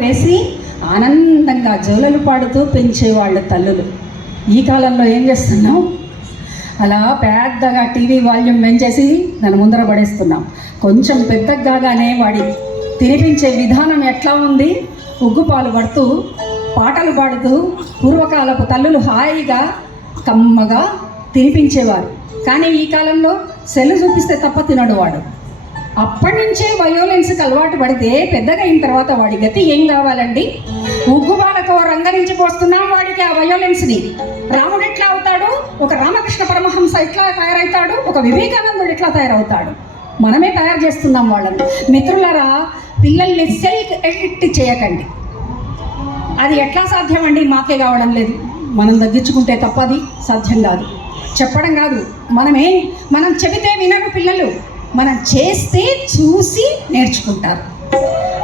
వేసి ఆనందంగా జోలలు పాడుతూ పెంచేవాళ్ళు తల్లులు. ఈ కాలంలో ఏం చేస్తున్నాం? అలా పెద్దగా టీవీ వాల్యూమ్ పెంచేసి దాని ముందర పడేస్తున్నాం. కొంచెం పెద్దగానే వాడి తినిపించే విధానం ఎట్లా ఉంది? ఉగ్గుపాలు పడుతూ పాటలు పాడుతూ పూర్వకాలపు తల్లులు హాయిగా కమ్మగా తినిపించేవారు. కానీ ఈ కాలంలో సెల్లు చూపిస్తే తప్ప తినడు వాడు. అప్పటి నుంచే వయోలెన్స్కి అలవాటు పడితే పెద్దగా అయిన తర్వాత వాడి గతి ఏం కావాలండి? ఉగ్గుపాలకు రంగరించి పోస్తున్నాం వాడికి ఆ వయోలెన్స్ని. రాముడు ఎట్లా అవుతాడు? ఒక రామకృష్ణ పరమహంస ఎట్లా తయారవుతాడు? ఒక వివేకానందుడు ఎట్లా తయారవుతాడు? మనమే తయారు చేస్తున్నాం వాళ్ళని. మిత్రులారా, పిల్లల్ని సెల్ఫ్ ఎడిక్ట్ చేయకండి. అది ఎట్లా సాధ్యం అండి? మాకే కావడం లేదు. మనం తగ్గించుకుంటే తప్ప అది సాధ్యం కాదు. చెప్పడం కాదు, మనం చెబితే వినరు పిల్లలు. మనం చేస్తే చూసి నేర్చుకుంటారు.